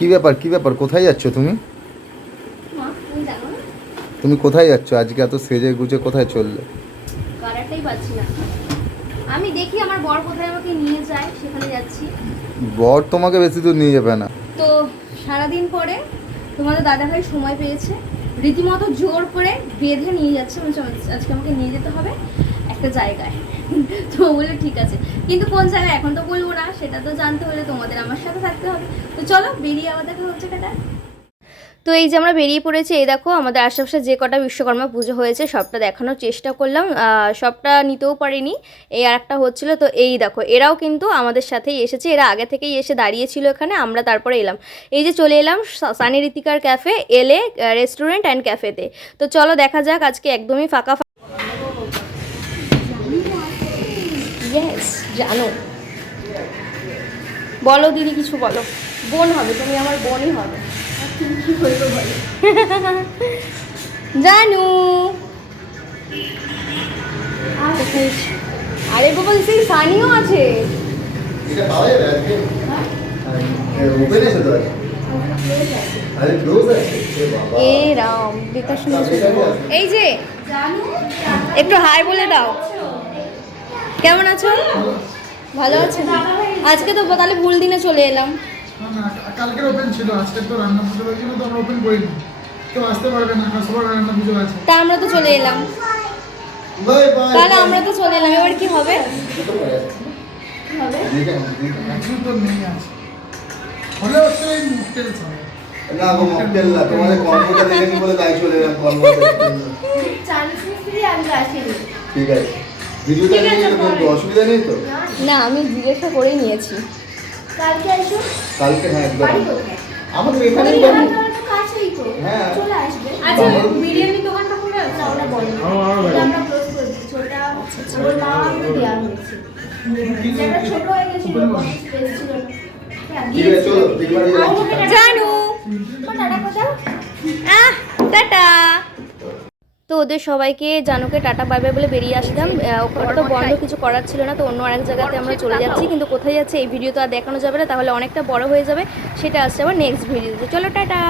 কি ব্যাপার কোথায় যাচ্ছ তুমি? মা তুমি জানো না? তুমি কোথায় যাচ্ছ আজকে এত সেজে গুজে কোথায় চললে? কারাটাই পাচ্ছি না। আমি দেখি আমার বর কোথায় আমাকে নিয়ে যায়, সেখানে যাচ্ছি। বর তোমাকে বেশি দূর নিয়ে যাবে না। তো সারাদিন পরে তোমাদের দাদাভাই সময় পেয়েছে, রীতিমতো জোর করে বেঁধে নিয়ে যাচ্ছে, বলছে আজকে আমাকে নিয়ে যেতে হবে একটা জায়গায়। তো বলে ঠিক আছে, কিন্তু কোন জায়গায় এখন তো বলবো না, সেটা তো জানতে হলে তোমাদের আমার সাথে থাকতে হবে। তো চলো বেরিয়ে আবার দেখা হচ্ছে টাটা। তো এই যে আমরা বেরিয়ে পড়েছি, এই দেখো আমাদের আশেপাশে যে কটা বিশ্বকর্মা পুজো হয়েছে সবটা দেখানোর চেষ্টা করলাম, সবটা নিতেও পারিনি, এই আর একটা হচ্ছিলো। তো এই দেখো এরাও কিন্তু আমাদের সাথেই এসেছে, এরা আগে থেকেই এসে দাঁড়িয়েছিল এখানে, আমরা তারপরে এলাম। এই যে চলে এলাম সানি ঋতিকার ক্যাফে, এলে রেস্টুরেন্ট অ্যান্ড ক্যাফেতে। তো চলো দেখা যাক, আজকে একদমই ফাঁকা। ইয়েস জানো, বলো দিদি কিছু বলো। বোন হবে, তুমি আমার বোনই হবে। কি বলবো বলো। জানু আরে বাবা সেই সানিও আছে। এটা পাওয়া যাবে আজকে? ওপেন আছে তো আজকে? আরে ক্লোজ আছে বাবা। এ রাম বেকার শুনে। এই যে জানু একটু হাই বলে দাও। কেমন আছো? ভালো আছো? আজকে তো তাহলে ভুল দিনে চলে এলাম। না কালকের ওপেন ছিল, আজকে তো রান্না পুজোর জন্য তো আমরা ওপেন করিনি, কেউ আসতে পারবে না, সবার রান্না পুজো আছে। তা আমরা তো চলে এলাম, বাই বাই। তাহলে আমরা তো চলে এলাম, এবার কি হবে? কিছু তো নেই আছে, হলে হচ্ছে এই মকটেলস হবে। না গো মকটেল না, তোমাদের কর্মটা দেখেছি বলে তাই চলে এলাম কর্ম। চান্সেস ফ্রি আজকে আসেনি। ঠিক আছে, ভিডিওটা নিয়ে কিন্তু অসুবিধা নেই তো? না আমি জিজ্ঞাসা করেই নিয়েছি। কালকে আসো। কালকে হ্যাঁ একদম বাড়ি কোথায়? আমাদের এখানেই ওই বাড়ি। আমার তো কাছেই তো। হ্যাঁ। চলে আসবে। আচ্ছা বিরিয়ানি দোকানটা খুলে আছে, ওটা বলো। ওটা আমরা ক্লোজ করে দিচ্ছি, ওটা ওর মা আমাকে দেওয়া হয়েছে। যেটা ছোট হয়ে গেছিল, স্পেস ছিল না। ঠিক আছে চলো দেখবার যাচ্ছি। জানু টাটা কথা। টাটা। তো ওদের সবাইকে জানুকে টাটা বাই বাই বলে বেরিয়ে আসলাম। ওটা তো বন্ধ, কিছু করার ছিল না, তো অন্য আরেক জায়গাতে আমরা চলে যাচ্ছি, কিন্তু কোথায় যাচ্ছে এই ভিডিও তো আর দেখানো যাবে না, তাহলে অনেকটা বড় হয়ে যাবে, সেটা আসছে আবার নেক্সট ভিডিওতে। চলো টাটা।